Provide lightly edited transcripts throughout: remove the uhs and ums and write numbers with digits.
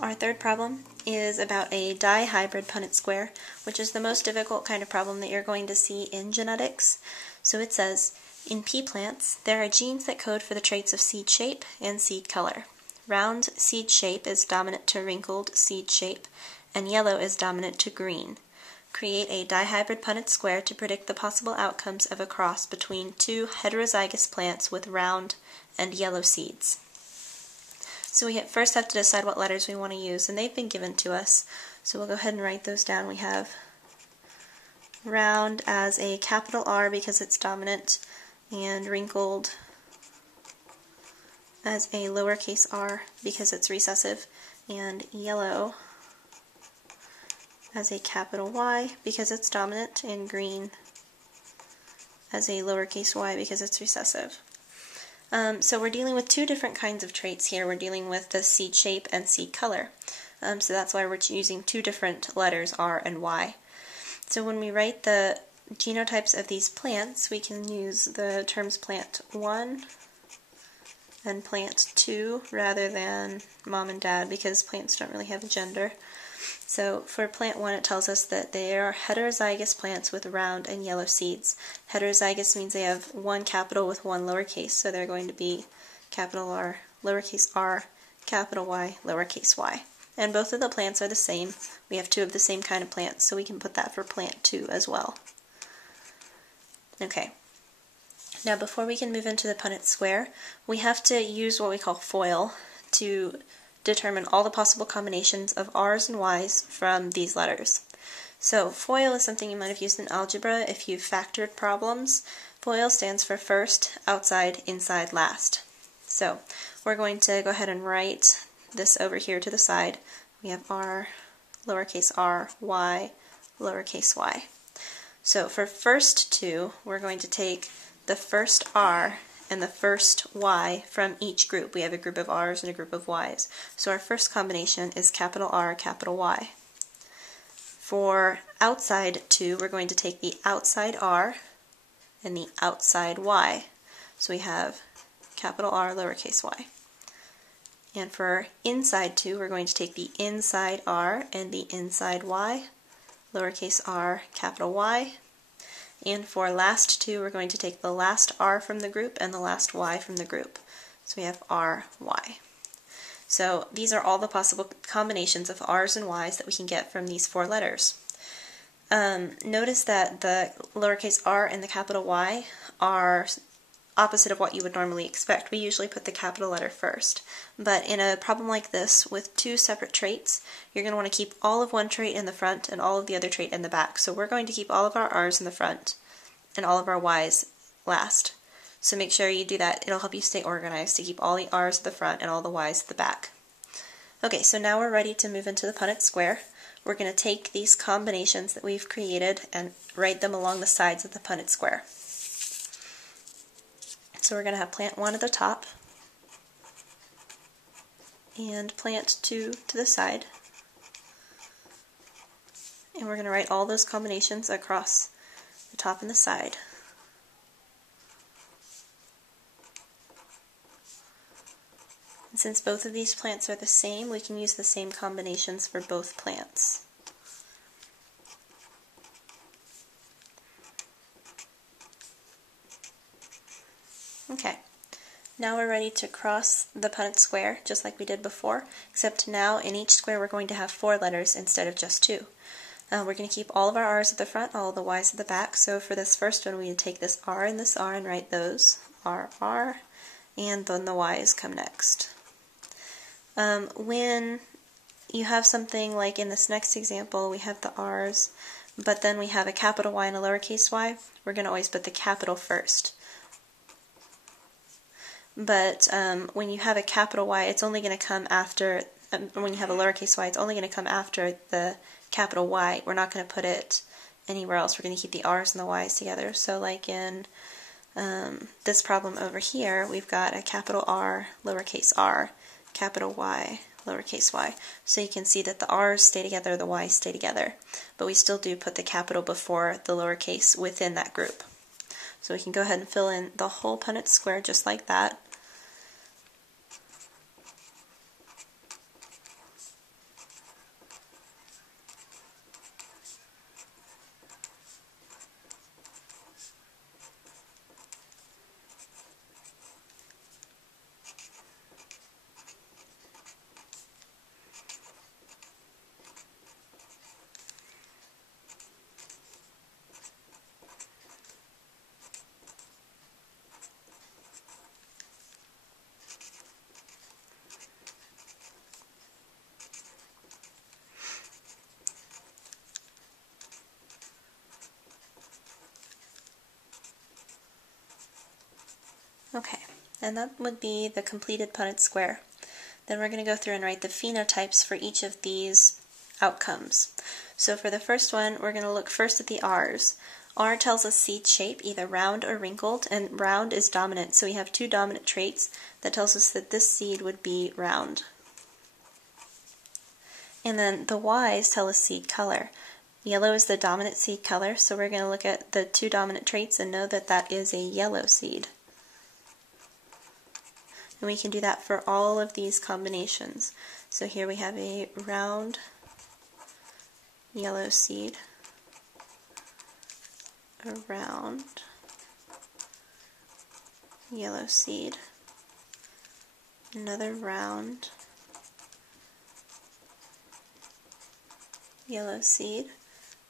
Our third problem is about a dihybrid Punnett square, which is the most difficult kind of problem that you're going to see in genetics. So it says, in pea plants, there are genes that code for the traits of seed shape and seed color. Round seed shape is dominant to wrinkled seed shape, and yellow is dominant to green. Create a dihybrid Punnett square to predict the possible outcomes of a cross between two heterozygous plants with round and yellow seeds. So we first have to decide what letters we want to use, and they've been given to us. So we'll go ahead and write those down. We have round as a capital R because it's dominant, and wrinkled as a lowercase r because it's recessive, and yellow as a capital Y because it's dominant, and green as a lowercase y because it's recessive. So we're dealing with two different kinds of traits here. We're dealing with the seed shape and seed color. So that's why we're using two different letters, R and Y. So when we write the genotypes of these plants, we can use the terms plant 1 and plant 2 rather than mom and dad, because plants don't really have a gender. So for plant 1, it tells us that they are heterozygous plants with round and yellow seeds. Heterozygous means they have one capital with one lowercase, so they're going to be capital R, lowercase r, capital Y, lowercase y. And both of the plants are the same. We have two of the same kind of plants, so we can put that for plant 2 as well. Okay. Now before we can move into the Punnett square, we have to use what we call FOIL to determine all the possible combinations of R's and Y's from these letters. So FOIL is something you might have used in algebra if you've factored problems. FOIL stands for first, outside, inside, last. So we're going to go ahead and write this over here to the side. We have R, lowercase r, Y, lowercase y. So for first two, we're going to take the first R and the first Y from each group. We have a group of R's and a group of Y's. So our first combination is capital R, capital Y. For outside 2, we're going to take the outside R and the outside Y. So we have capital R, lowercase y. And for inside 2, we're going to take the inside R and the inside Y, lowercase r, capital Y. And for last 2, we're going to take the last R from the group and the last Y from the group. So we have R, Y. So these are all the possible combinations of R's and Y's that we can get from these four letters. Notice that the lowercase r and the capital Y are opposite of what you would normally expect. We usually put the capital letter first. But in a problem like this with two separate traits, you're going to want to keep all of one trait in the front and all of the other trait in the back. So we're going to keep all of our R's in the front and all of our Y's last. So make sure you do that. It'll help you stay organized to keep all the R's at the front and all the Y's at the back. Okay, so now we're ready to move into the Punnett square. We're going to take these combinations that we've created and write them along the sides of the Punnett square. So we're going to have plant 1 at the top and plant 2 to the side. And we're going to write all those combinations across the top and the side. And since both of these plants are the same, we can use the same combinations for both plants. Okay, now we're ready to cross the Punnett square, just like we did before, except now in each square we're going to have 4 letters instead of just 2. We're going to keep all of our R's at the front, all of the Y's at the back, so for this first one we would take this R and write those, R, R, and then the Y's come next. When you have something like in this next example, we have the R's, but then we have a capital Y and a lowercase y, we're going to always put the capital first. But when you have a capital Y, it's only going to come after, when you have a lowercase y, it's only going to come after the capital Y. We're not going to put it anywhere else. We're going to keep the R's and the Y's together. So like in this problem over here, we've got a capital R, lowercase r, capital Y, lowercase y. So you can see that the R's stay together, the Y's stay together. But we still do put the capital before the lowercase within that group. So we can go ahead and fill in the whole Punnett square just like that. and that would be the completed Punnett square. Then we're going to go through and write the phenotypes for each of these outcomes. So for the first one, we're going to look first at the R's. R tells us seed shape, either round or wrinkled, and round is dominant, so we have two dominant traits that tells us that this seed would be round. And then the Y's tell us seed color. Yellow is the dominant seed color, so we're going to look at the two dominant traits and know that that is a yellow seed. And we can do that for all of these combinations. So here we have a round yellow seed, a round yellow seed, another round yellow seed.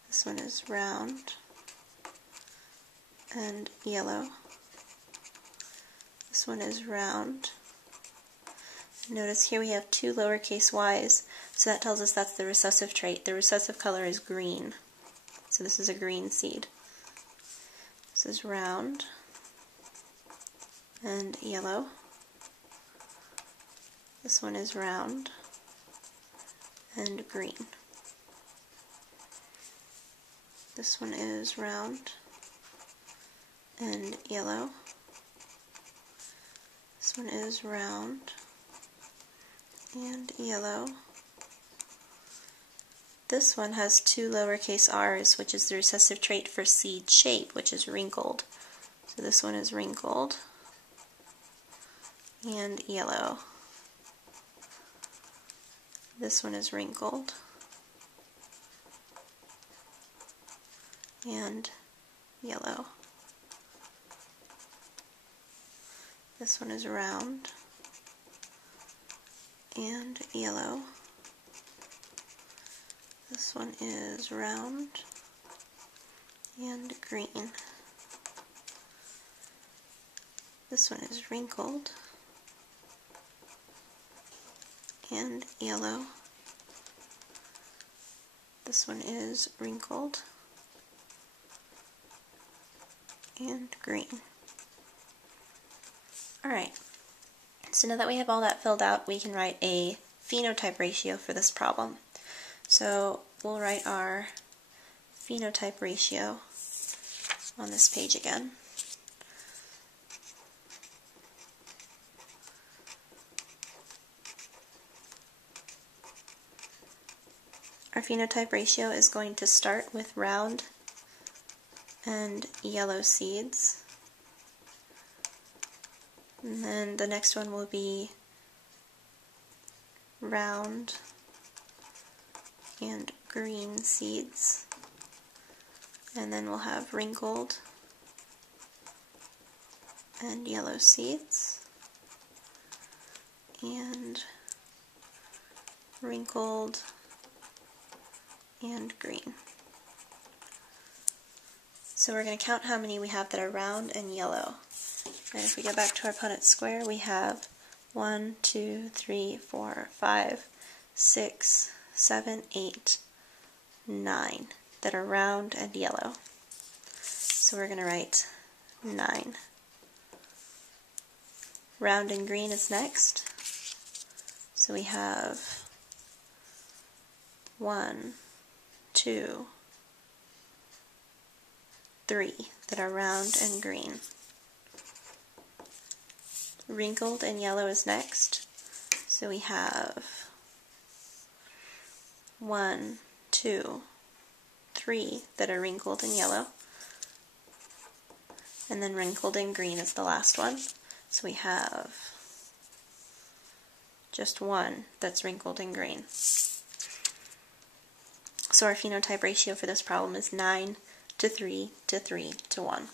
This one is round and yellow. This one is round. Notice here we have two lowercase y's, so that tells us that's the recessive trait. The recessive color is green, so this is a green seed. This is round and yellow. This one is round and green. This one is round and yellow. This one is round and yellow. This one has two lowercase r's, which is the recessive trait for seed shape, which is wrinkled. So this one is wrinkled and yellow. This one is wrinkled and yellow. This one is round and yellow. This one is round and green. This one is wrinkled and yellow. This one is wrinkled and green. Alright, so now that we have all that filled out, we can write a phenotype ratio for this problem. So we'll write our phenotype ratio on this page again. Our phenotype ratio is going to start with round and yellow seeds. And then the next one will be round and green seeds. And then we'll have wrinkled and yellow seeds. And wrinkled and green. So we're going to count how many we have that are round and yellow. And if we go back to our Punnett square, we have 1, 2, 3, 4, 5, 6, 7, 8, 9 that are round and yellow. So we're going to write 9. Round and green is next. So we have 1, 2, 3 that are round and green. Wrinkled and yellow is next. So we have 1, 2, 3 that are wrinkled and yellow. And then wrinkled and green is the last one. So we have just one that's wrinkled and green. So our phenotype ratio for this problem is 9 to 3 to 3 to 1.